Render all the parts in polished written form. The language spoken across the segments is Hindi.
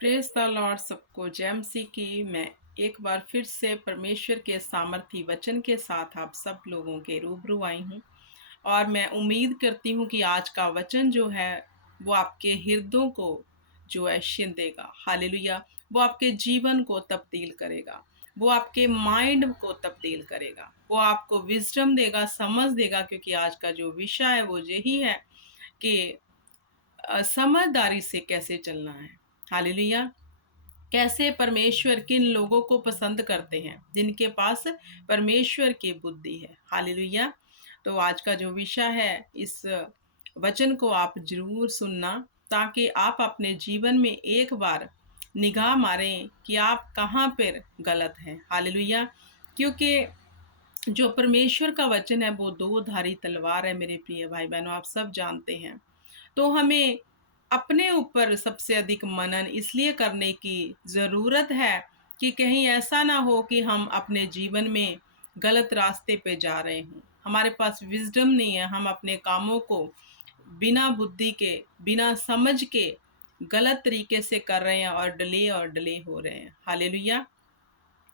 Praise the Lord. सबको जय मसीह की। मैं एक बार फिर से परमेश्वर के सामर्थी वचन के साथ आप सब लोगों के रूबरू आई हूँ और मैं उम्मीद करती हूँ कि आज का वचन जो है वो आपके हृदयों को जो है देगा। हालेलुया। वो आपके जीवन को तब्दील करेगा, वो आपके माइंड को तब्दील करेगा, वो आपको विजडम देगा, समझ देगा। क्योंकि आज का जो विषय है वो यही है कि समझदारी से कैसे चलना है। हालेलुया। कैसे परमेश्वर किन लोगों को पसंद करते हैं जिनके पास परमेश्वर की बुद्धि है। हालेलुया। तो आज का जो विषय है, इस वचन को आप जरूर सुनना ताकि आप अपने जीवन में एक बार निगाह मारें कि आप कहाँ पर गलत हैं। हालेलुया। क्योंकि जो परमेश्वर का वचन है वो दो धारी तलवार है। मेरे प्रिय भाई बहनों, आप सब जानते हैं। तो हमें अपने ऊपर सबसे अधिक मनन इसलिए करने की ज़रूरत है कि कहीं ऐसा ना हो कि हम अपने जीवन में गलत रास्ते पे जा रहे हों। हमारे पास विज़डम नहीं है, हम अपने कामों को बिना बुद्धि के, बिना समझ के गलत तरीके से कर रहे हैं और डले हो रहे हैं। हालेलुया।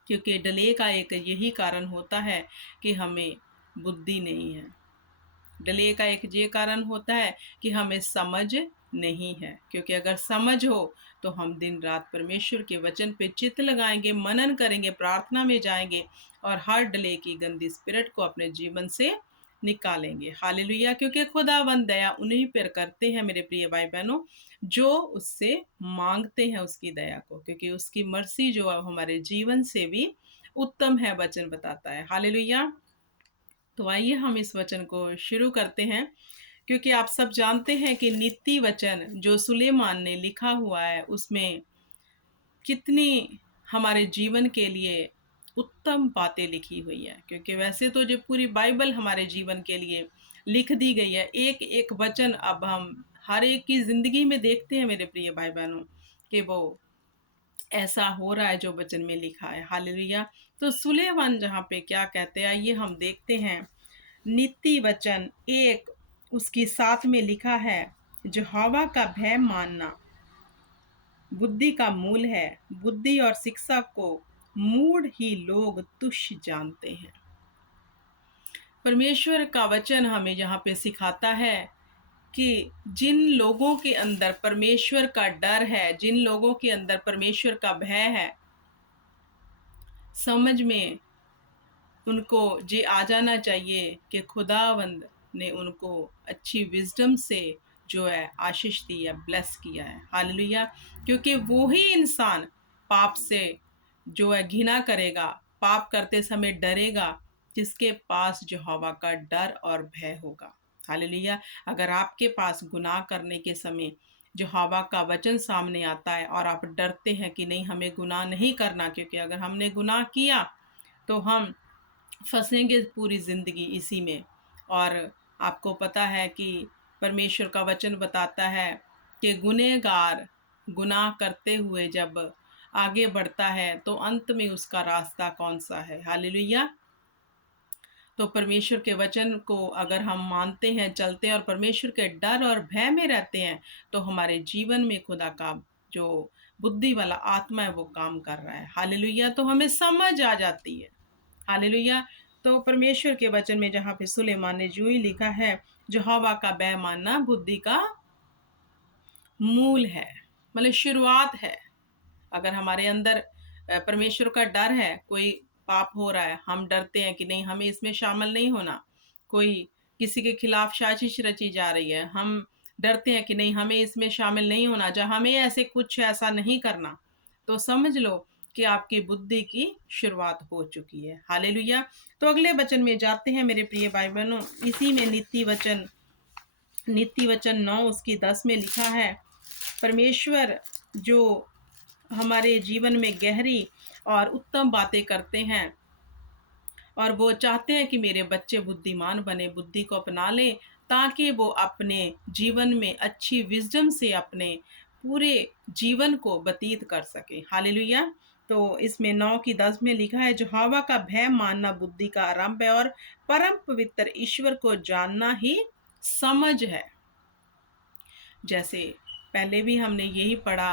क्योंकि डिले का एक यही कारण होता है कि हमें बुद्धि नहीं है। डिले का एक ये कारण होता है कि हमें समझ नहीं है। क्योंकि अगर समझ हो तो हम दिन रात परमेश्वर के वचन पे चित्त लगाएंगे, मनन करेंगे, प्रार्थना में जाएंगे और हर डिले की गंदी स्पिरिट को अपने जीवन से निकालेंगे। हालेलुया। क्योंकि खुदावंद दया उन्हीं पर करते हैं मेरे प्रिय भाई बहनों जो उससे मांगते हैं उसकी दया को, क्योंकि उसकी मर्सी जो है हमारे जीवन से भी उत्तम है, वचन बताता है। हालेलुया। तो आइए हम इस वचन को शुरू करते हैं। क्योंकि आप सब जानते हैं कि नीति वचन जो सुलेमान ने लिखा हुआ है उसमें कितनी हमारे जीवन के लिए उत्तम बातें लिखी हुई है। क्योंकि वैसे तो जो पूरी बाइबल हमारे जीवन के लिए लिख दी गई है, एक एक वचन अब हम हर एक की ज़िंदगी में देखते हैं मेरे प्रिय भाई बहनों कि वो ऐसा हो रहा है जो वचन में लिखा है। हालेलुया। तो सुलेमान जहाँ पे क्या कहते हैं आइए हम देखते हैं। नीति वचन एक उसकी साथ में लिखा है, यहोवा का भय मानना बुद्धि का मूल है। बुद्धि और शिक्षा को मूढ़ ही लोग तुच्छ जानते हैं। परमेश्वर का वचन हमें यहाँ पे सिखाता है कि जिन लोगों के अंदर परमेश्वर का डर है, जिन लोगों के अंदर परमेश्वर का भय है, समझ में उनको ये आ जाना चाहिए कि खुदावंद ने उनको अच्छी विजडम से जो है आशीष दी है, ब्लेस किया है। हालेलुया। क्योंकि वो ही इंसान पाप से जो है घृणा करेगा, पाप करते समय डरेगा, जिसके पास यहोवा का डर और भय होगा। हालेलुया। अगर आपके पास गुनाह करने के समय यहोवा का वचन सामने आता है और आप डरते हैं कि नहीं हमें गुनाह नहीं करना, क्योंकि अगर हमने गुनाह किया तो हम फंसेंगे पूरी ज़िंदगी इसी में। और आपको पता है कि परमेश्वर का वचन बताता है कि गुनहगार गुनाह करते हुए जब आगे बढ़ता है तो अंत में उसका रास्ता कौन सा है। हालेलुया। तो परमेश्वर के वचन को अगर हम मानते हैं, चलते हैं और परमेश्वर के डर और भय में रहते हैं तो हमारे जीवन में खुदा का जो बुद्धि वाला आत्मा है वो काम कर रहा है। हालेलुया। तो हमें समझ आ जाती है। हालेलुया। तो परमेश्वर के वचन में जहाँ पे सुलेमान ने जो ही लिखा है, यहोवा का भय मानना बुद्धि का मूल है, मतलब शुरुआत है। अगर हमारे अंदर परमेश्वर का डर है, कोई पाप हो रहा है, हम डरते हैं कि नहीं हमें इसमें शामिल नहीं होना। कोई किसी के खिलाफ साजिश रची जा रही है, हम डरते हैं कि नहीं हमें इसमें शामिल नहीं होना, जहाँ हमें ऐसे कुछ ऐसा नहीं करना। तो समझ लो कि आपकी बुद्धि की शुरुआत हो चुकी है। हालेलुया। तो अगले वचन में जाते हैं मेरे प्रिय भाई बहनों। इसी में नीति वचन 9 उसकी 10 में लिखा है, परमेश्वर जो हमारे जीवन में गहरी और उत्तम बातें करते हैं और वो चाहते हैं कि मेरे बच्चे बुद्धिमान बने, बुद्धि को अपना लें ताकि वो अपने जीवन में अच्छी विजडम से अपने पूरे जीवन को व्यतीत कर सके। हालेलुया। तो इसमें 9 की 10 में लिखा है, यहोवा का भय मानना बुद्धि का आरंभ है और परम पवित्र ईश्वर को जानना ही समझ है। जैसे पहले भी हमने यही पढ़ा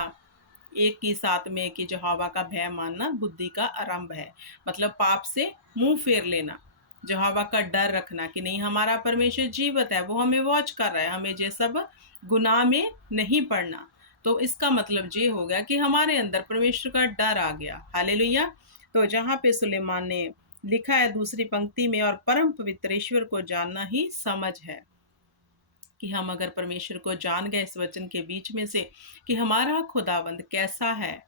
एक की साथ में कि यहोवा का भय मानना बुद्धि का आरंभ है। मतलब पाप से मुंह फेर लेना, यहोवा का डर रखना कि नहीं, हमारा परमेश्वर जीवित है, वो हमें वॉच कर रहा है, हमें ये सब गुनाह में नहीं पड़ना। तो इसका मतलब ये हो गया कि हमारे अंदर परमेश्वर का डर आ गया। हालेलुया। तो जहाँ पे सुलेमान ने लिखा है दूसरी पंक्ति में, और परम पवित्र ईश्वर को जानना ही समझ है। कि हम अगर परमेश्वर को जान गए इस वचन के बीच में से कि हमारा खुदाबंद कैसा है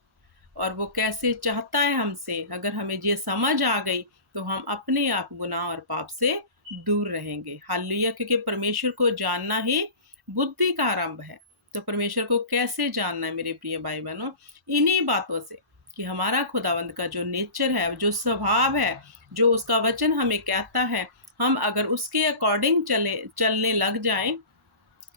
और वो कैसे चाहता है हमसे, अगर हमें ये समझ आ गई तो हम अपने आप गुनाह और पाप से दूर रहेंगे। हालेलुया। क्योंकि परमेश्वर को जानना ही बुद्धि का आरंभ है। तो परमेश्वर को कैसे जानना है मेरे प्रिय भाई बहनों? इन्हीं बातों से कि हमारा खुदावंद का जो नेचर है, जो स्वभाव है, जो उसका वचन हमें कहता है, हम अगर उसके अकॉर्डिंग चलने लग जाएं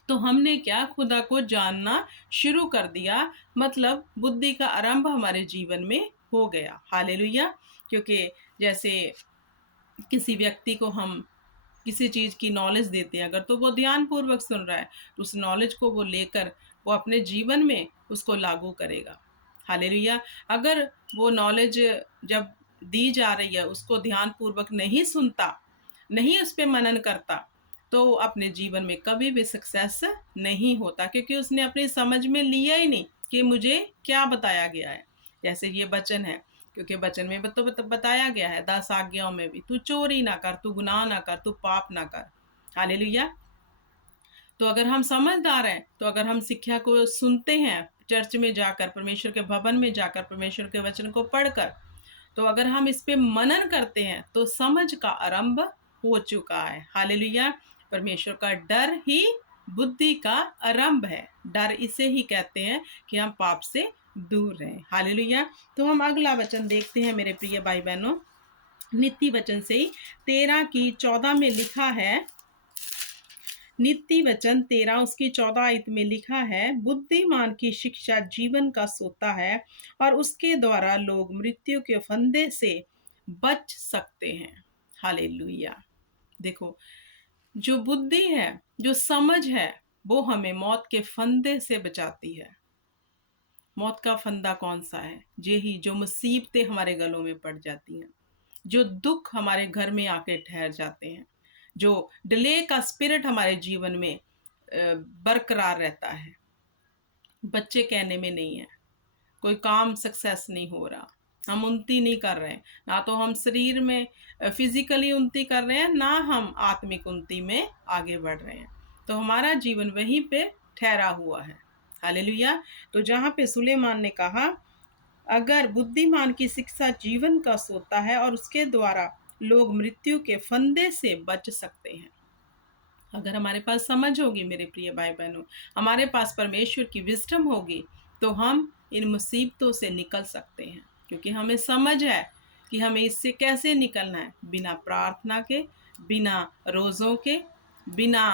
तो हमने क्या, खुदा को जानना शुरू कर दिया। मतलब बुद्धि का आरंभ हमारे जीवन में हो गया। हालेलुया। क्योंकि जैसे किसी व्यक्ति को हम किसी चीज़ की नॉलेज देते हैं अगर, तो वो ध्यानपूर्वक सुन रहा है, तो उस नॉलेज को वो लेकर वो अपने जीवन में उसको लागू करेगा। हालेलुया। अगर वो नॉलेज जब दी जा रही है उसको ध्यानपूर्वक नहीं सुनता, नहीं उस पे मनन करता, तो वो अपने जीवन में कभी भी सक्सेस नहीं होता, क्योंकि उसने अपनी समझ में लिया ही नहीं कि मुझे क्या बताया गया है। जैसे ये वचन है, क्योंकि वचन में बताया गया है 10 आज्ञाओं में भी, तू चोरी ना कर, तू गुनाह ना कर, तू पाप ना कर। हालेलुया। तो अगर हम समझदार हैं, तो अगर हम शिक्षा को सुनते हैं चर्च में जाकर, परमेश्वर के भवन में जाकर, परमेश्वर के वचन को पढ़कर, तो अगर हम इस पे मनन करते हैं तो समझ का आरंभ हो चुका है। हालेलुया। परमेश्वर का डर ही बुद्धि का आरंभ है। डर इसे ही कहते हैं कि हम पाप से दूर रहें। हालेलुया। तो हम अगला वचन देखते हैं मेरे प्रिय भाई बहनों, नीति वचन से ही 13:14 में लिखा है, नीति वचन 13 उसकी 14 आयत में लिखा है, बुद्धिमान की शिक्षा जीवन का सोता है और उसके द्वारा लोग मृत्यु के फंदे से बच सकते हैं। हालेलुया। देखो, जो बुद्धि है, जो समझ है, वो हमें मौत के फंदे से बचाती है। मौत का फंदा कौन सा है? यही जो मुसीबतें हमारे गलों में पड़ जाती हैं, जो दुख हमारे घर में आके ठहर जाते हैं, जो डिले का स्पिरिट हमारे जीवन में बरकरार रहता है। बच्चे कहने में नहीं है, कोई काम सक्सेस नहीं हो रहा, हम उन्नति नहीं कर रहे हैं, ना तो हम शरीर में फिजिकली उन्नति कर रहे हैं, ना हम आत्मिक उन्नति में आगे बढ़ रहे हैं। तो हमारा जीवन वहीं पे ठहरा हुआ है। हालेलुया। तो जहाँ पे सुलेमान ने कहा, अगर बुद्धिमान की शिक्षा जीवन का सोता है और उसके द्वारा लोग मृत्यु के फंदे से बच सकते हैं। अगर हमारे पास समझ होगी मेरे प्रिय भाई बहनों, हमारे पास परमेश्वर की विजडम होगी, तो हम इन मुसीबतों से निकल सकते हैं। क्योंकि हमें समझ है कि हमें इससे कैसे निकलना है। बिना प्रार्थना के, बिना रोज़ों के, बिना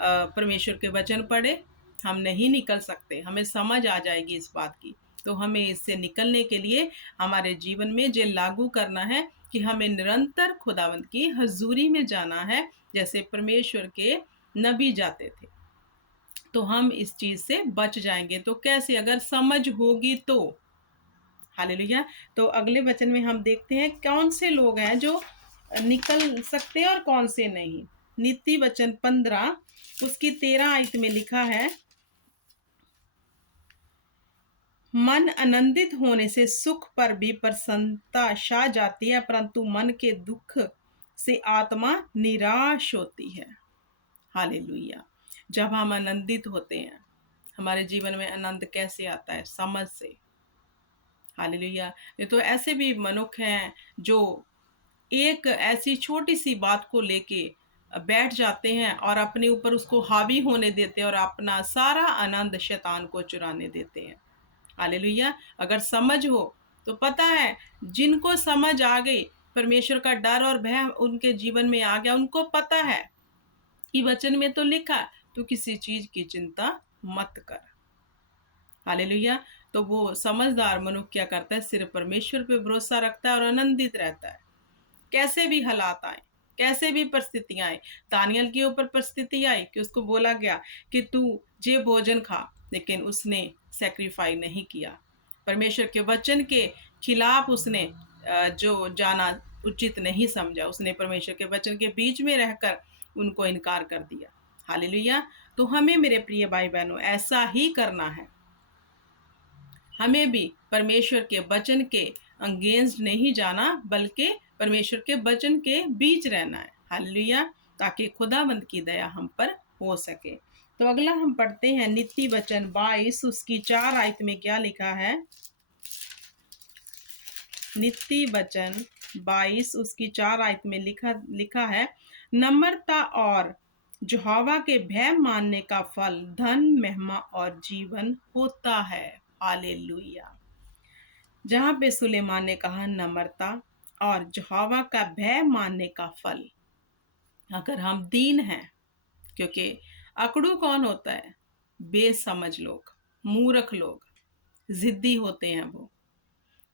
परमेश्वर के वचन पढ़े हम नहीं निकल सकते। हमें समझ आ जाएगी इस बात की। तो हमें इससे निकलने के लिए हमारे जीवन में ये लागू करना है कि हमें निरंतर खुदावंद की हजूरी में जाना है, जैसे परमेश्वर के नबी जाते थे। तो हम इस चीज से बच जाएंगे। तो कैसे? अगर समझ होगी तो। हालेलुया। तो अगले वचन में हम देखते हैं कौन से लोग हैं जो निकल सकते हैं और कौन से नहीं। नीति वचन 15 उसकी 13 आयत में लिखा है, मन आनंदित होने से सुख पर भी प्रसन्नता छा जाती है, परंतु मन के दुख से आत्मा निराश होती है। हालेलुया। जब हम आनंदित होते हैं, हमारे जीवन में आनंद कैसे आता है? समझ से। हालेलुया। ये तो ऐसे भी मनुष्य हैं जो एक ऐसी छोटी सी बात को लेके बैठ जाते हैं और अपने ऊपर उसको हावी होने देते हैं और अपना सारा आनंद शैतान को चुराने देते हैं। हालेलुया। अगर समझ हो तो पता है, जिनको समझ आ गई, परमेश्वर का डर और भय उनके जीवन में आ गया, उनको पता है कि वचन में तो लिखा तू किसी चीज की चिंता मत कर। हालेलुया। तो वो समझदार मनुष्य क्या करता है? सिर्फ परमेश्वर पे भरोसा रखता है और आनंदित रहता है। कैसे भी हालात आए, कैसे भी परिस्थितियां आए। दानियल के ऊपर परिस्थिति आई कि उसको बोला गया कि तू ये भोजन खा, लेकिन उसने सेक्रीफाई नहीं किया। परमेश्वर के वचन के खिलाफ उसने जो जाना उचित नहीं समझा। उसने परमेश्वर के वचन के बीच में रहकर उनको इनकार कर दिया। हालेलुया। तो हमें मेरे प्रिय भाई बहनों ऐसा ही करना है। हमें भी परमेश्वर के वचन के अगेंस्ट नहीं जाना, बल्कि परमेश्वर के वचन के बीच रहना है। हालेलुया। ताकि खुदावंद की दया हम पर हो सके। तो अगला हम पढ़ते हैं नीति वचन 22 उसकी 4 आयत में क्या लिखा है। नीति वचन 22 उसकी 4 आयत में लिखा है, नम्रता और यहोवा के भय मानने का फल धन, महिमा और जीवन होता है। हालेलुया। जहाँ पे सुलेमान ने कहा नम्रता और यहोवा का भय मानने का फल, अगर हम दीन हैं, क्योंकि अकड़ू कौन होता है? बेसमझ लोग, मूर्ख लोग, जिद्दी होते हैं वो।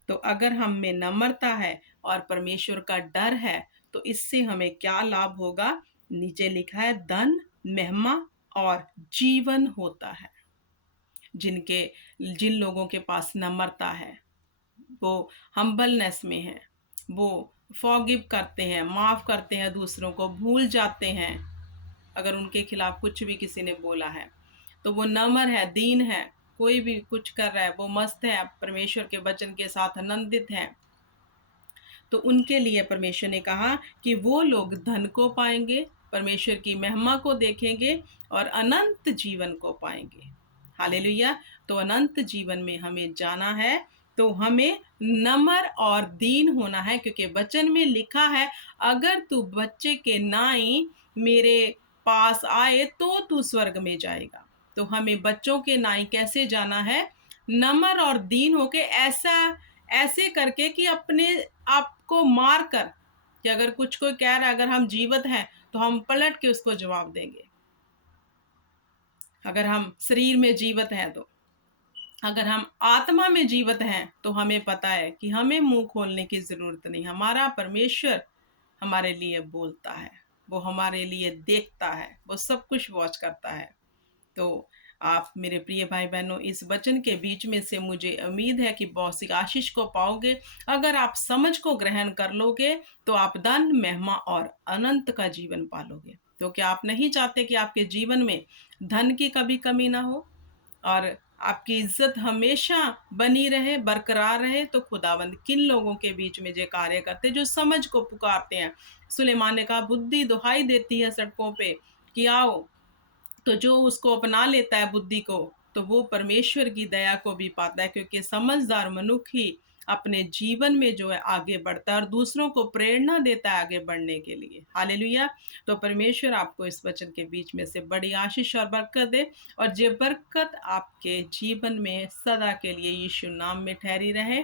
तो अगर हम में नम्रता है और परमेश्वर का डर है, तो इससे हमें क्या लाभ होगा? नीचे लिखा है धन, महिमा और जीवन होता है। जिन लोगों के पास नम्रता है, वो हम्बलनेस में है, वो फॉरगिव करते हैं, माफ़ करते हैं, दूसरों को भूल जाते हैं। अगर उनके खिलाफ कुछ भी किसी ने बोला है तो वो नम्र है, दीन है। कोई भी कुछ कर रहा है वो मस्त है, परमेश्वर के वचन के साथ आनंदित है। तो उनके लिए परमेश्वर ने कहा कि वो लोग धन को पाएंगे, परमेश्वर की महिमा को देखेंगे और अनंत जीवन को पाएंगे। हालेलुया। तो अनंत जीवन में हमें जाना है, तो हमें नम्र और दीन होना है, क्योंकि वचन में लिखा है, अगर तू बच्चे के नाई मेरे पास आए तो तू स्वर्ग में जाएगा। तो हमें बच्चों के नाई कैसे जाना है? नम्र और दीन होके, ऐसे करके कि अपने आप को मार कर, कि अगर कुछ कोई कह रहा है, अगर हम जीवित हैं तो हम पलट के उसको जवाब देंगे। अगर हम शरीर में जीवित हैं, तो अगर हम आत्मा में जीवित हैं, तो हमें पता है कि हमें मुंह खोलने की जरूरत नहीं। हमारा परमेश्वर हमारे लिए बोलता है, वो हमारे लिए देखता है, वो सब कुछ वॉच करता है। तो आप मेरे प्रिय भाई बहनों, इस वचन के बीच में से मुझे उम्मीद है कि बहुत सी आशीष को पाओगे। अगर आप समझ को ग्रहण कर लोगे तो आप धन, महिमा और अनंत का जीवन पालोगे। तो क्या आप नहीं चाहते कि आपके जीवन में धन की कभी कमी ना हो और आपकी इज्जत हमेशा बनी रहे, बरकरार रहे? तो खुदावंद किन लोगों के बीच में जो कार्य करते, जो समझ को पुकारते हैं। सुलेमान ने कहा, बुद्धि दुहाई देती है सड़कों पे कि आओ। तो जो उसको अपना लेता है बुद्धि को, तो वो परमेश्वर की दया को भी पाता है, क्योंकि समझदार मनुष्य ही अपने जीवन में जो है आगे बढ़ता है और दूसरों को प्रेरणा देता है आगे बढ़ने के लिए। हालेलुया। तो परमेश्वर आपको इस वचन के बीच में से बड़ी आशीष और बरकत दे, और ये बरकत आपके जीवन में सदा के लिए यीशु नाम में ठहरी रहे।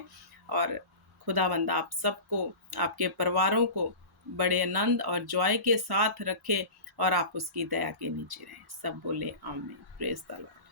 और खुदावंद आप सबको, आपके परिवारों को बड़े आनंद और जॉय के साथ रखे और आप उसकी दया के नीचे रहें। सब बोले आमीन। Praise the Lord.